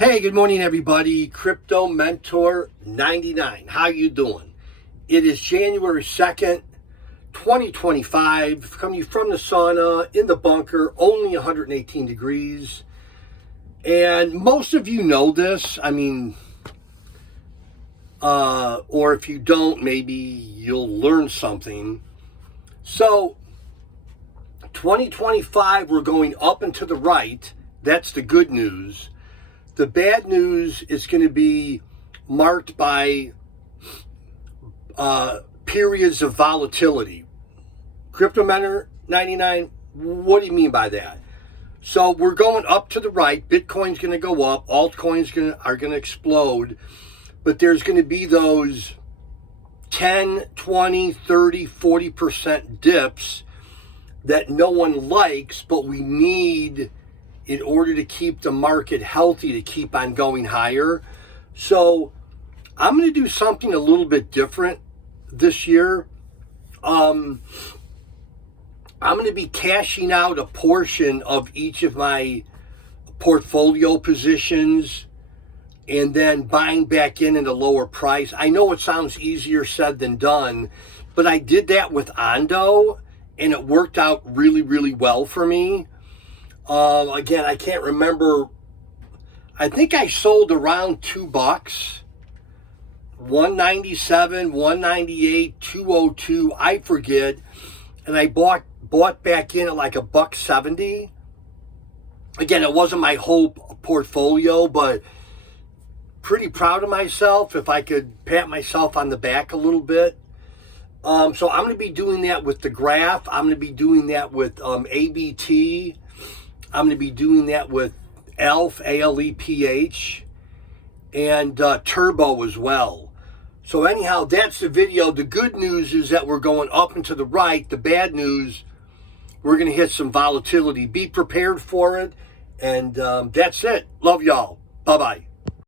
Hey, good morning, everybody. Crypto Mentor 99. How you doing? It is January 2nd, 2025. Coming from the sauna in the bunker, only 118 degrees. And most of you know this. Or if you don't, maybe you'll learn something. So, 2025, we're going up and to the right. That's the good news. The bad news is going to be marked by periods of volatility. Crypto Mentor 99, what do you mean by that? So we're going up to the right. Bitcoin's going to go up. Altcoins are going to explode. But there's going to be those 10, 20, 30, 40% dips that no one likes, but we need in order to keep the market healthy, to keep on going higher. So I'm going to do something a little bit different this year. I'm going to be cashing out a portion of each of my portfolio positions and then buying back in at a lower price. I know it sounds easier said than done, but I did that with Ondo and it worked out really, really well for me. Again, I can't remember. I think I sold around $2, 197, 198, 202. I forget. And I bought back in at like $1.70. Again, it wasn't my whole portfolio, but pretty proud of myself if I could pat myself on the back a little bit. So I'm going to be doing that with the graph. I'm going to be doing that with ABT. I'm going to be doing that with ALF, ALEPH, and Turbo as well. So anyhow, that's the video. The good news is that we're going up and to the right. The bad news, we're going to hit some volatility. Be prepared for it. And that's it. Love y'all. Bye-bye.